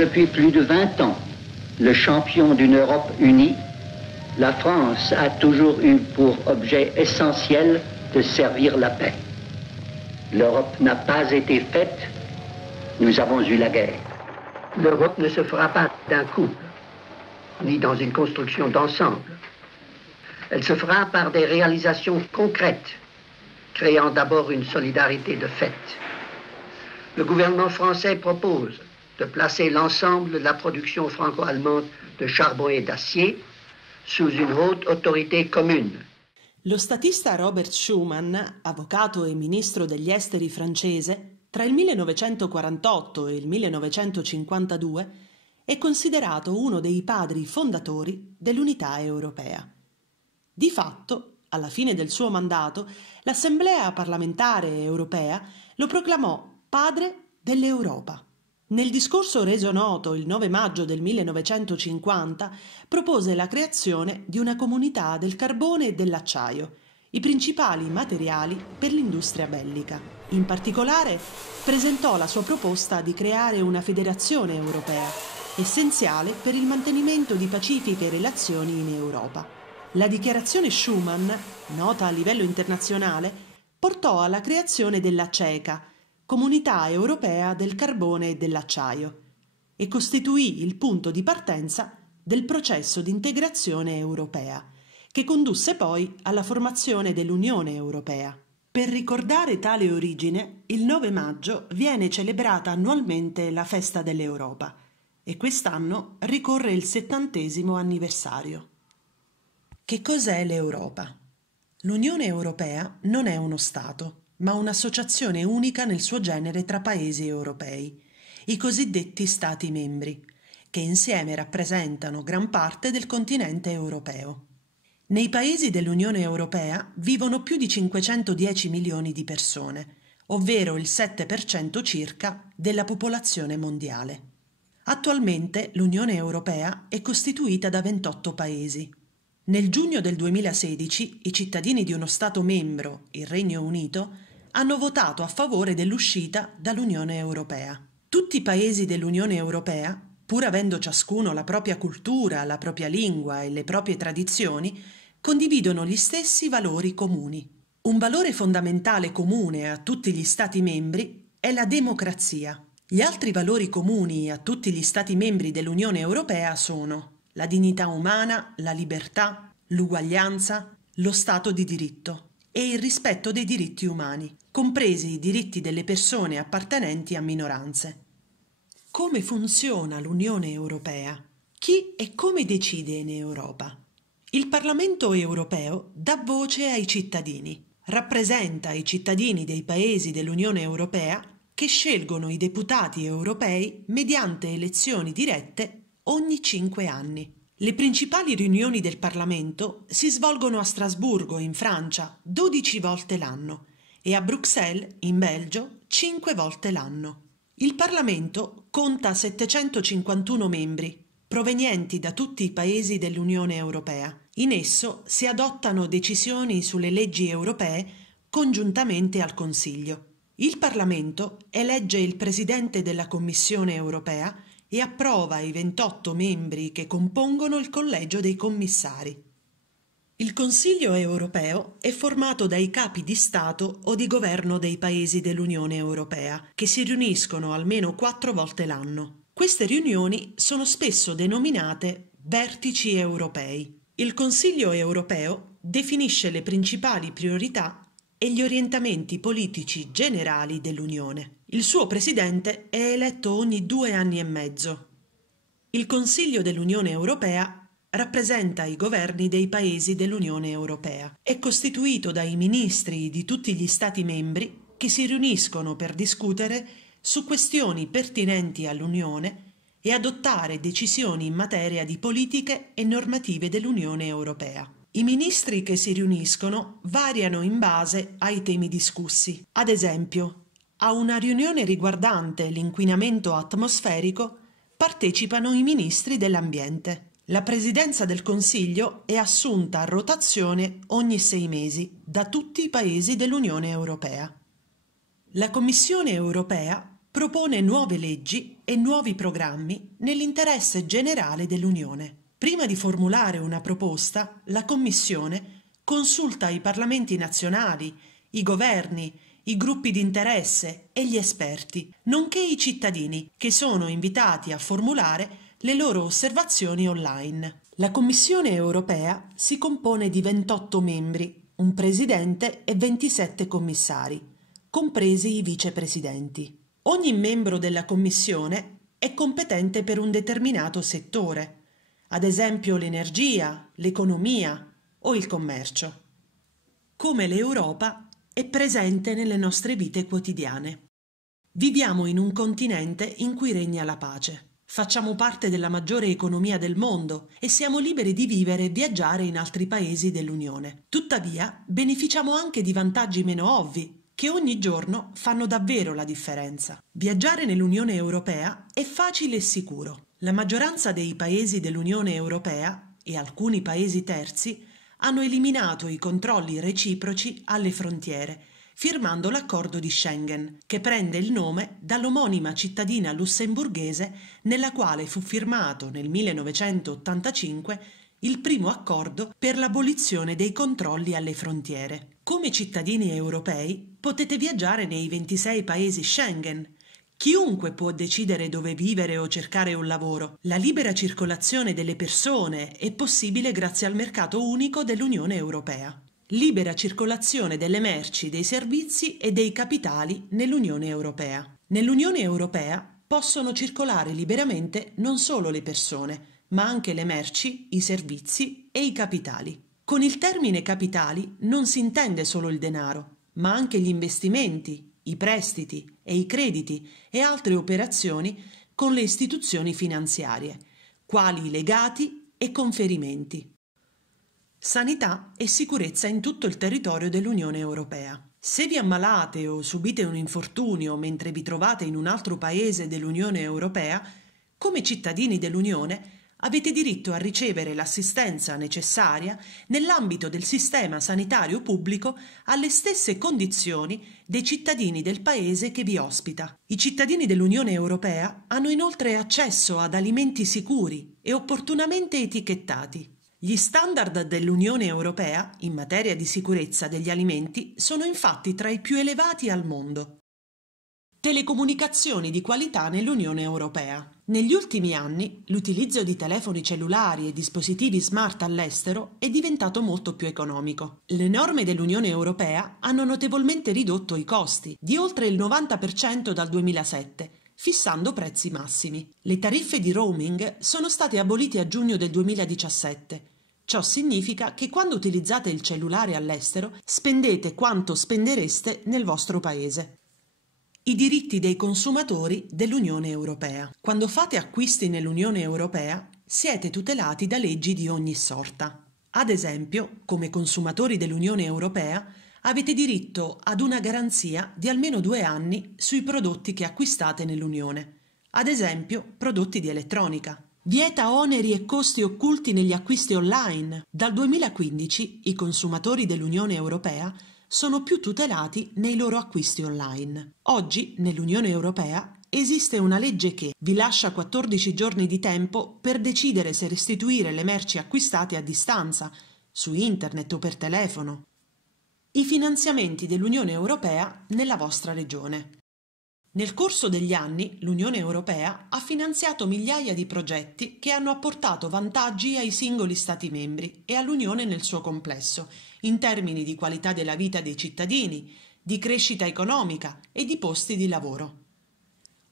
depuis plus de 20 ans le champion d'une Europe unie, la France a toujours eu pour objet essentiel de servir la paix. L'Europe n'a pas été faite, nous avons eu la guerre. L'Europe ne se fera pas d'un coup, ni dans une construction d'ensemble. Elle se fera par des réalisations concrètes, créant d'abord une solidarité de fait. Le gouvernement français propose de placer l'ensemble de la production franco-allemande de charbon et d'acier sous une haute autorité commune. Lo statista Robert Schuman, avvocato e ministro degli esteri francese, tra il 1948 e il 1952 è considerato uno dei padri fondatori dell'unità europea. Di fatto, alla fine del suo mandato, l'Assemblea parlamentare europea lo proclamò padre dell'Europa. Nel discorso reso noto il 9 maggio del 1950 propose la creazione di una comunità del carbone e dell'acciaio, i principali materiali per l'industria bellica. In particolare presentò la sua proposta di creare una federazione europea, essenziale per il mantenimento di pacifiche relazioni in Europa. La dichiarazione Schuman, nota a livello internazionale, portò alla creazione della CECA, Comunità Europea del Carbone e dell'Acciaio, e costituì il punto di partenza del processo di integrazione europea, che condusse poi alla formazione dell'Unione Europea. Per ricordare tale origine, il 9 maggio viene celebrata annualmente la Festa dell'Europa e quest'anno ricorre il 70° anniversario. Che cos'è l'Europa? L'Unione Europea non è uno Stato, ma un'associazione unica nel suo genere tra paesi europei, i cosiddetti Stati membri, che insieme rappresentano gran parte del continente europeo. Nei paesi dell'Unione Europea vivono più di 510 milioni di persone, ovvero il 7% circa della popolazione mondiale. Attualmente l'Unione Europea è costituita da 28 paesi. Nel giugno del 2016 i cittadini di uno Stato membro, il Regno Unito, hanno votato a favore dell'uscita dall'Unione Europea. Tutti i paesi dell'Unione Europea, pur avendo ciascuno la propria cultura, la propria lingua e le proprie tradizioni, condividono gli stessi valori comuni. Un valore fondamentale comune a tutti gli Stati membri è la democrazia. Gli altri valori comuni a tutti gli Stati membri dell'Unione Europea sono la dignità umana, la libertà, l'uguaglianza, lo Stato di diritto e il rispetto dei diritti umani, compresi i diritti delle persone appartenenti a minoranze. Come funziona l'Unione Europea? Chi e come decide in Europa? Il Parlamento europeo dà voce ai cittadini, rappresenta i cittadini dei paesi dell'Unione Europea che scelgono i deputati europei mediante elezioni dirette ogni 5 anni. Le principali riunioni del Parlamento si svolgono a Strasburgo, in Francia, 12 volte l'anno e a Bruxelles, in Belgio, 5 volte l'anno. Il Parlamento conta 751 membri, provenienti da tutti i paesi dell'Unione Europea. In esso si adottano decisioni sulle leggi europee congiuntamente al Consiglio. Il Parlamento elegge il Presidente della Commissione Europea e approva i 28 membri che compongono il Collegio dei Commissari. Il Consiglio europeo è formato dai capi di Stato o di governo dei paesi dell'Unione Europea, che si riuniscono almeno 4 volte l'anno. Queste riunioni sono spesso denominate vertici europei. Il Consiglio europeo definisce le principali priorità e gli orientamenti politici generali dell'Unione. Il suo presidente è eletto ogni 2 anni e mezzo. Il Consiglio dell'Unione Europea rappresenta i governi dei paesi dell'Unione Europea. È costituito dai ministri di tutti gli Stati membri che si riuniscono per discutere su questioni pertinenti all'Unione e adottare decisioni in materia di politiche e normative dell'Unione Europea. I ministri che si riuniscono variano in base ai temi discussi. Ad esempio, a una riunione riguardante l'inquinamento atmosferico partecipano i ministri dell'ambiente. La presidenza del Consiglio è assunta a rotazione ogni 6 mesi da tutti i paesi dell'Unione Europea. La Commissione europea propone nuove leggi e nuovi programmi nell'interesse generale dell'Unione. Prima di formulare una proposta, la Commissione consulta i parlamenti nazionali, i governi, i gruppi di interesse e gli esperti, nonché i cittadini, che sono invitati a formulare le loro osservazioni online. La Commissione europea si compone di 28 membri, un presidente e 27 commissari, compresi i vicepresidenti. Ogni membro della Commissione è competente per un determinato settore, ad esempio l'energia, l'economia o il commercio. Come l'Europa è presente nelle nostre vite quotidiane. Viviamo in un continente in cui regna la pace. Facciamo parte della maggiore economia del mondo e siamo liberi di vivere e viaggiare in altri paesi dell'Unione. Tuttavia, beneficiamo anche di vantaggi meno ovvi, che ogni giorno fanno davvero la differenza. Viaggiare nell'Unione Europea è facile e sicuro. La maggioranza dei paesi dell'Unione Europea e alcuni paesi terzi hanno eliminato i controlli reciproci alle frontiere, firmando l'accordo di Schengen, che prende il nome dall'omonima cittadina lussemburghese nella quale fu firmato nel 1985 il primo accordo per l'abolizione dei controlli alle frontiere. Come cittadini europei potete viaggiare nei 26 paesi Schengen. Chiunque può decidere dove vivere o cercare un lavoro. La libera circolazione delle persone è possibile grazie al mercato unico dell'Unione Europea. Libera circolazione delle merci, dei servizi e dei capitali nell'Unione Europea. Nell'Unione Europea possono circolare liberamente non solo le persone, ma anche le merci, i servizi e i capitali. Con il termine capitali non si intende solo il denaro, ma anche gli investimenti, i prestiti e i crediti e altre operazioni con le istituzioni finanziarie, quali i legati e conferimenti. Sanità e sicurezza in tutto il territorio dell'Unione Europea. Se vi ammalate o subite un infortunio mentre vi trovate in un altro paese dell'Unione Europea, come cittadini dell'Unione avete diritto a ricevere l'assistenza necessaria nell'ambito del sistema sanitario pubblico alle stesse condizioni dei cittadini del paese che vi ospita. I cittadini dell'Unione Europea hanno inoltre accesso ad alimenti sicuri e opportunamente etichettati. Gli standard dell'Unione Europea in materia di sicurezza degli alimenti sono infatti tra i più elevati al mondo. Telecomunicazioni di qualità nell'Unione Europea. Negli ultimi anni l'utilizzo di telefoni cellulari e dispositivi smart all'estero è diventato molto più economico. Le norme dell'Unione Europea hanno notevolmente ridotto i costi, di oltre il 90% dal 2007, fissando prezzi massimi. Le tariffe di roaming sono state abolite a giugno del 2017. Ciò significa che quando utilizzate il cellulare all'estero spendete quanto spendereste nel vostro paese. I diritti dei consumatori dell'Unione Europea. Quando fate acquisti nell'Unione Europea siete tutelati da leggi di ogni sorta. Ad esempio, come consumatori dell'Unione Europea avete diritto ad una garanzia di almeno 2 anni sui prodotti che acquistate nell'Unione, ad esempio prodotti di elettronica. Vieta oneri e costi occulti negli acquisti online. Dal 2015 i consumatori dell'Unione Europea sono più tutelati nei loro acquisti online. Oggi, nell'Unione Europea, esiste una legge che vi lascia 14 giorni di tempo per decidere se restituire le merci acquistate a distanza, su internet o per telefono. I finanziamenti dell'Unione Europea nella vostra regione. Nel corso degli anni l'Unione Europea ha finanziato migliaia di progetti che hanno apportato vantaggi ai singoli Stati membri e all'Unione nel suo complesso, in termini di qualità della vita dei cittadini, di crescita economica e di posti di lavoro.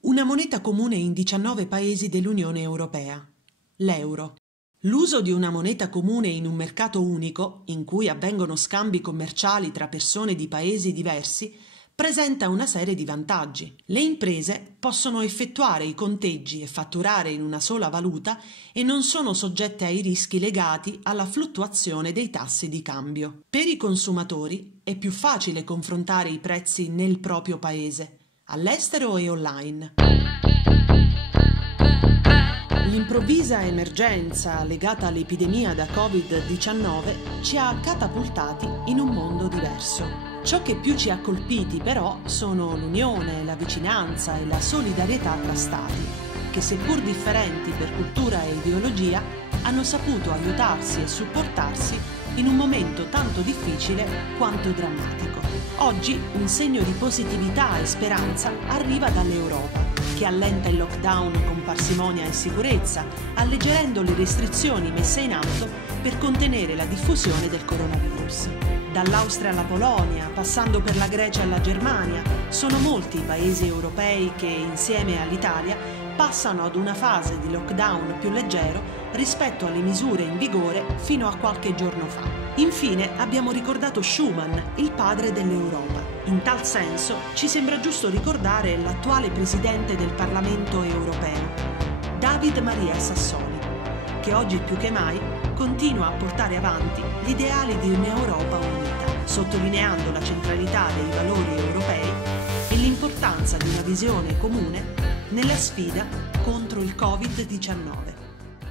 Una moneta comune in 19 paesi dell'Unione Europea, l'euro. L'uso di una moneta comune in un mercato unico, in cui avvengono scambi commerciali tra persone di paesi diversi, presenta una serie di vantaggi. Le imprese possono effettuare i conteggi e fatturare in una sola valuta e non sono soggette ai rischi legati alla fluttuazione dei tassi di cambio. Per i consumatori è più facile confrontare i prezzi nel proprio paese, all'estero e online. L'improvvisa emergenza legata all'epidemia da Covid-19 ci ha catapultati in un mondo diverso. Ciò che più ci ha colpiti però sono l'unione, la vicinanza e la solidarietà tra stati, che seppur differenti per cultura e ideologia, hanno saputo aiutarsi e supportarsi in un momento tanto difficile quanto drammatico. Oggi un segno di positività e speranza arriva dall'Europa, che allenta il lockdown con parsimonia e sicurezza, alleggerendo le restrizioni messe in atto per contenere la diffusione del coronavirus. Dall'Austria alla Polonia, passando per la Grecia alla Germania, sono molti i paesi europei che, insieme all'Italia, passano ad una fase di lockdown più leggero rispetto alle misure in vigore fino a qualche giorno fa. Infine abbiamo ricordato Schuman, il padre dell'Europa. In tal senso ci sembra giusto ricordare l'attuale presidente del Parlamento europeo, David Maria Sassoli, che oggi più che mai continua a portare avanti gli ideali di un'Europa unita, sottolineando la centralità dei valori europei e l'importanza di una visione comune nella sfida contro il Covid-19.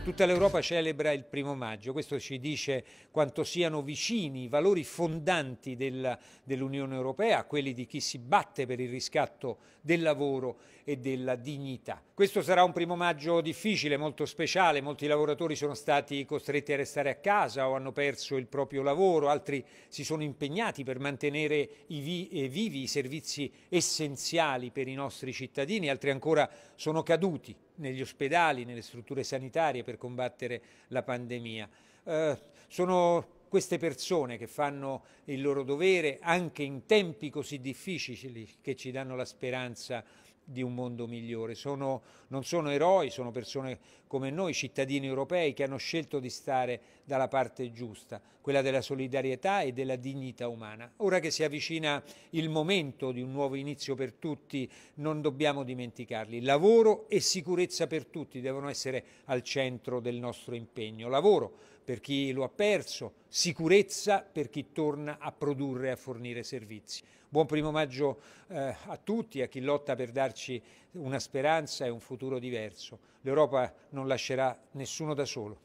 Tutta l'Europa celebra il 1° maggio, questo ci dice quanto siano vicini i valori fondanti dell'Unione Europea a quelli di chi si batte per il riscatto del lavoro e della dignità. Questo sarà un 1° maggio difficile, molto speciale, molti lavoratori sono stati costretti a restare a casa o hanno perso il proprio lavoro, altri si sono impegnati per mantenere vivi i servizi essenziali per i nostri cittadini, altri ancora sono caduti negli ospedali, nelle strutture sanitarie per combattere la pandemia. Sono queste persone che fanno il loro dovere anche in tempi così difficili che ci danno la speranza di un mondo migliore. Non sono eroi, sono persone come noi, cittadini europei, che hanno scelto di stare dalla parte giusta, quella della solidarietà e della dignità umana. Ora che si avvicina il momento di un nuovo inizio per tutti, non dobbiamo dimenticarli. Lavoro e sicurezza per tutti devono essere al centro del nostro impegno. Lavoro per chi lo ha perso, sicurezza per chi torna a produrre e a fornire servizi. Buon 1° maggio a tutti, a chi lotta per darci una speranza e un futuro diverso. L'Europa non lascerà nessuno da solo.